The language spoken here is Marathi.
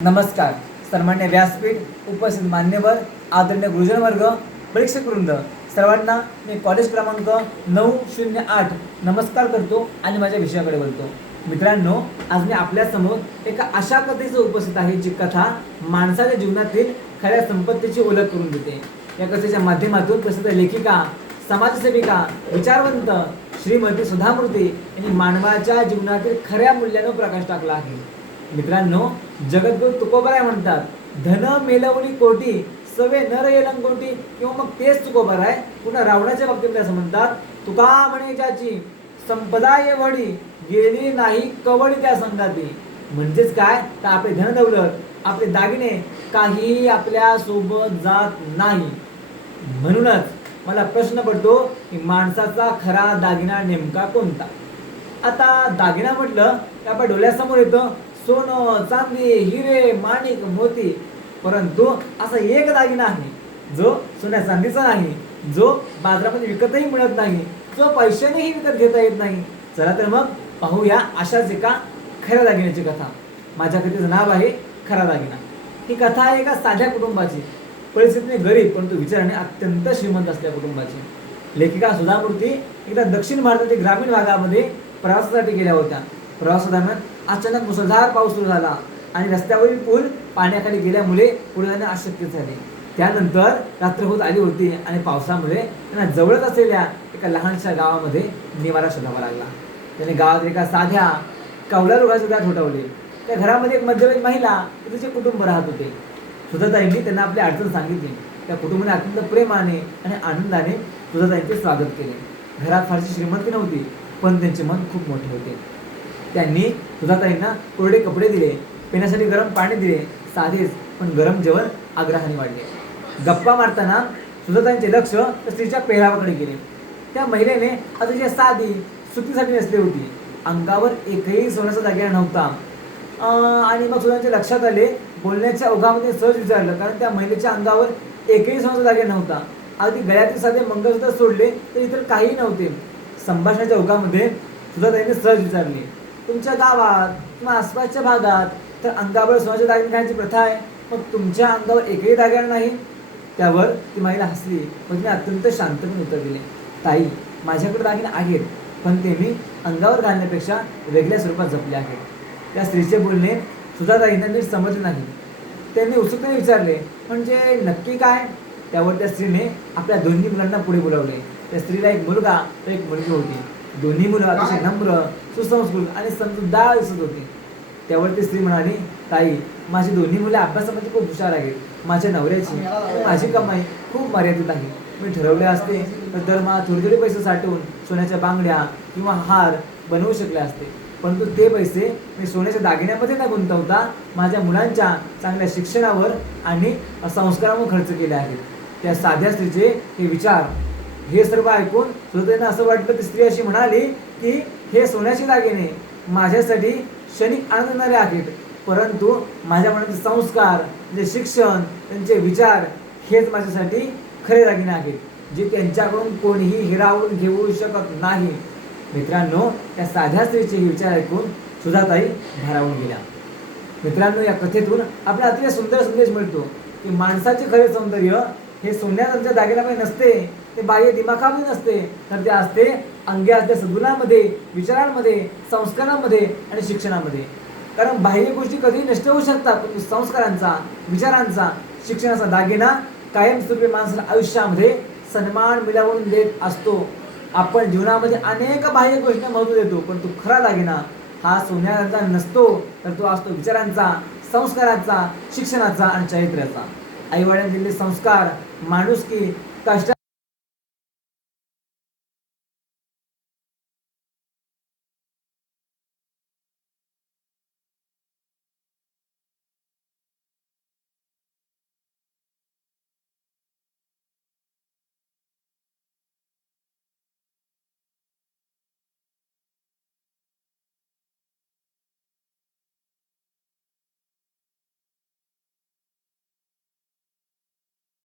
नमस्कार. सन्मान्य व्यासपीठ उपस्थित मान्यवर, आदरणीय गुरुजन वर्ग, परीक्षक वृंद, सर्वांना मी कॉलेज क्रमांक 908 नमस्कार करतो आणि माझ्या विषयाकडे बोलतो. मित्रांनो, आज मी आपल्यासमोर एका अशा कथेचं उपस्थित आहे जी कथा माणसाच्या जीवनातील खऱ्या संपत्तीची ओळख करून देते. या कथेच्या माध्यमातून प्रसिद्ध लेखिका, समाजसेविका, विचारवंत श्रीमती सुधामूर्ती यांनी मानवाच्या जीवनातील खऱ्या मूल्यांवर प्रकाश टाकला आहे. मित्रांनो, जगद्गुरु तुकोबाराय म्हणतात, धन मेलवणी कोटी सवे नर येलंगोटी, किंवा मग तेच तुकोबाराय पुन्हा रावणाच्या बाबतीत असं म्हणतात, तुका म्हणे ज्याची संपदा एवढी गेली नाही कवडी त्या संगाती. म्हणजेच काय तर आपले धन दौलत, आपले दागिने काही आपल्या सोबत जात नाही. म्हणूनच मला प्रश्न पडतो की माणसाचा खरा दागिना नेमका कोणता. आता दागिना म्हटलं की आपल्या डोळ्यासमोर येतं सोनं, चांदी, हिरे, माणिक, मोती. परंतु असा एक दागिना आहे जो सोन्या चांदीचा नाही, जो बाजारामध्ये विकतही मिळत नाही, जो पैशानेही विकत घेता येत नाही. चला तर मग पाहूया अशाच एका खऱ्या दागिन्याची कथा. माझ्या कथेचं नाव आहे खरा दागिना. ही कथा आहे एका साध्या कुटुंबाची, परिस्थितीने गरीब परंतु विचाराने अत्यंत श्रीमंत असलेल्या कुटुंबाची. लेखिका सुधामूर्ती एकदा दक्षिण भारतातील ग्रामीण भागामध्ये प्रवासासाठी गेल्या होत्या. प्रवासादरम्यान अचानक मुसळधार पाऊस सुरू झाला आणि रस्त्यावरील पूल पाण्याखाली गेल्यामुळे पुढे जाणे अशक्य झाले. त्यानंतर रात्र होत आली होती आणि पावसामुळे त्यांना जवळच असलेल्या एका लहानशा गावामध्ये निवारा शोधावा लागला. त्याने गावात एका साध्या कौलारू घराचे घरात होटवले. त्या घरामध्ये एक मध्यवर्गीय महिला व तिचे कुटुंब राहत होते. सुधाताईंनी त्यांना आपली अडचण सांगितली. त्या कुटुंबाने अत्यंत प्रेमाने आणि आनंदाने सुधाताईंचे स्वागत केले. घरात फारशी श्रीमंती नव्हती, पण त्यांचे मन खूप मोठे होते. त्यांनी सुधाताईंना कोरडे कपडे दिले, पिण्यासाठी गरम पाणी दिले, साधेच पण गरम जेवण आग्रहाने वाढले. गप्पा मारताना सुधाताईंचे लक्ष त्या स्त्रीच्या पेहरावाकडे गेले. त्या महिलेने अतिशय साधी सुट्टीसाठी नेसली होती. अंगावर एकही सोन्याचा दागिना नव्हता. आणि मग सुधाताईंच्या लक्षात आले. बोलण्याच्या ओघामध्ये सहज विचारलं, कारण त्या महिलेच्या अंगावर एकही सोन्याचा दागिना नव्हता. अगदी गळ्यातील साधे मंगळसूत्र सोडले तर इतर काही नव्हते. संभाषणाच्या ओघामध्ये सुधाताईंनी सहज विचारले, तुमच्या गावात किंवा आसपासच्या भागात तर अंगावर सोन्याचे दागिने घालण्याची प्रथा आहे, मग तुमच्या अंगावर एकही दागिना नाही. त्यावर ती महिला हसली व तिने अत्यंत शांतपणे उत्तर दिले, ताई, माझ्याकडे दागिने आहेत, पण ते मी अंगावर घालण्यापेक्षा वेगळ्या स्वरूपात जपले आहेत. त्या स्त्रीचे बोलणे सुधाताईंना नीट समजले नाही. त्यांनी उत्सुकतेने विचारले, म्हणजे नक्की काय. त्यावर त्या स्त्रीने आपल्या दोन्ही मुलांना पुढे बोलावले. त्या स्त्रीला एक मुलगा व एक मुलगी होती. दोन्ही मुलं अतिशय नम्र, सुसंस्कृत आणि समजूतदार दिसत होती. त्यावर ती स्त्री म्हणाली, ताई, माझी दोन्ही मुले अभ्यासामध्ये खूप हुशार आहेत. माझ्या नवऱ्याची आणि माझी कमाई खूप मर्यादित आहे. मी ठरवले असते तर दरमहा थोडे पैसे साठवून सोन्याच्या बांगड्या किंवा हार बनवू शकले असते, परंतु ते पैसे मी सोन्याच्या दागिन्यामध्ये न गुंतवता माझ्या मुलांच्या चांगल्या शिक्षणावर आणि संस्कारावर खर्च केले आहेत. त्या साध्या स्त्रीचे हे विचार, हे सर्व ऐकून सुधाताईंना असं वाटलं की स्त्री अशी म्हणाली की हे सोन्याचे दागिने माझ्यासाठी क्षणिक आनंद देणारे आहेत, परंतु माझ्या मनाचे संस्कार, जे शिक्षण, त्यांचे विचार हेच माझ्यासाठी खरे दागिने आहेत, जे त्यांच्याकडून कोणीही हिरावून घेऊ शकत नाही. मित्रांनो, या साध्या स्त्रीचे हे विचार ऐकून सुधाताई भारावून गेल्या. मित्रांनो, या कथेतून आपल्याला अतिशय सुंदर संदेश मिळतो की माणसाचे खरे सौंदर्य हे सोन्याच्या दागिन्यामध्ये नसते, ते बाह्य दिमाखामध्ये नसते, तर ते असते अंगी असलेल्या सद्गुणांमध्ये, विचारांमध्ये, संस्कारांमध्ये आणि शिक्षणामध्ये. कारण बाह्य गोष्टी कधीही नष्ट होऊ शकतात, परंतु संस्कारांचा, विचारांचा, शिक्षणाचा दागिना कायमस्वरूपी माणसाला आयुष्यामध्ये सन्मान मिळवून देत असतो. आपण जीवनामध्ये अनेक बाह्य गोष्टींना महत्त्व देतो, परंतु खरा दागिना हा सोन्याचा नसतो, तर तो असतो विचारांचा, संस्काराचा, शिक्षणाचा आणि चारित्र्याचा. आईवडिलांनी दिलेले संस्कार, माणुसकी, कष्ट